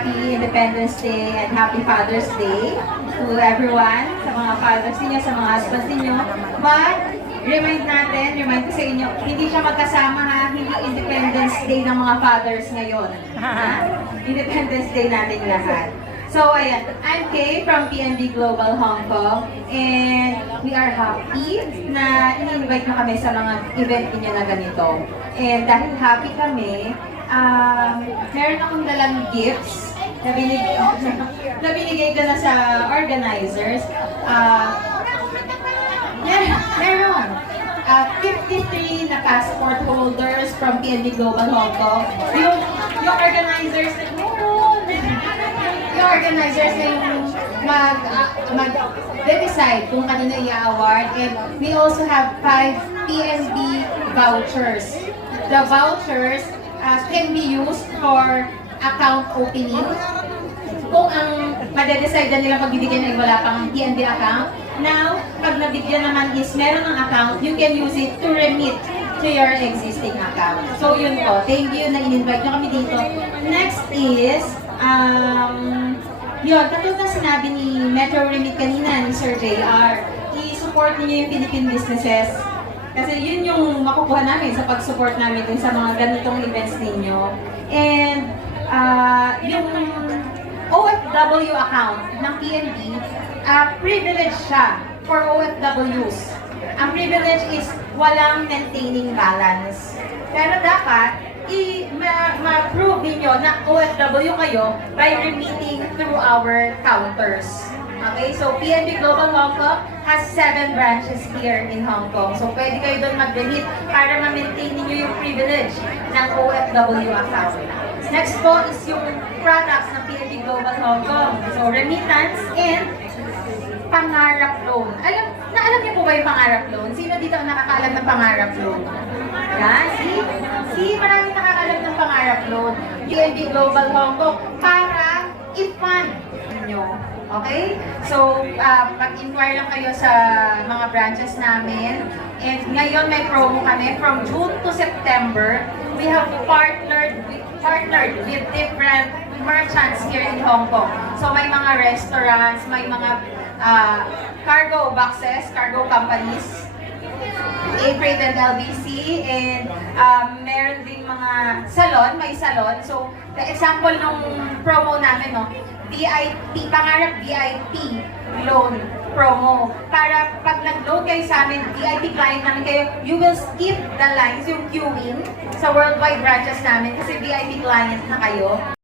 Happy Independence Day and Happy Father's Day to everyone, sa mga fathers ninyo, sa mga husbands ninyo. But, remind ko sa inyo, hindi siya magkasama ha, hindi Independence Day ng mga fathers ngayon. Independence Day natin lahat. So, ayan, I'm Kay from PNB Global Hong Kong, and we are happy na ini-invite mo kami sa mga event niyo na ganito. And dahil happy kami, meron akong dalang gifts na binigay ko na sa organizers. Meron 53 na passport holders from PNB Global Hong Kong. Yung organizers na yung mag-decide kung kanino i-award, and we also have 5 PNB vouchers. The vouchers can be used for account opening. Kung ang madedecide na nila pagbibigyan ay wala pang PNB account, now, pag nabigyan naman is meron ng account, you can use it to remit to your existing account. So yun po, thank you na in-invite nyo kami dito. Next is, yun, katulad na sinabi ni Metro Remit kanina, ni Sir JR, i-support niyo yung Philippine businesses. Kasi yun yung makukuha namin sa pag-support namin din sa mga ganitong events ninyo. And yung OFW account ng PNB, privilege siya for OFWs. Ang privilege is walang maintaining balance. Pero dapat, ma-prove ninyo na OFW kayo by remitting through our counters. Okay, so PNB Global Hong Kong has 7 branches here in Hong Kong. So pwede kayo doon mag-remit para ma-maintain niyo yung privilege ng OFW account. Next po is yung products ng PNB Global Hong Kong. So remittance and pangarap loan. Alam niyo po ba yung pangarap loan? Sino dito ang nakakaalam ng pangarap loan? Yan, see, maraming nakakaalam ng pangarap loan. PNB Global Hong Kong para i-fund nyo. Okay? So, mag-inquire lang kayo sa mga branches namin. And ngayon may promo kami from June to September. We have partnered with different merchants here in Hong Kong. So, may mga restaurants, may mga cargo boxes, cargo companies, A-Freight and LBC, and meron ding mga salon, may salon. So, the example nung promo namin, no, VIP, pangarap VIP loan promo. Para pag nag-loan kayo sa amin, VIP client namin kayo, you will skip the lines, yung queuing sa worldwide branches namin kasi VIP client na kayo.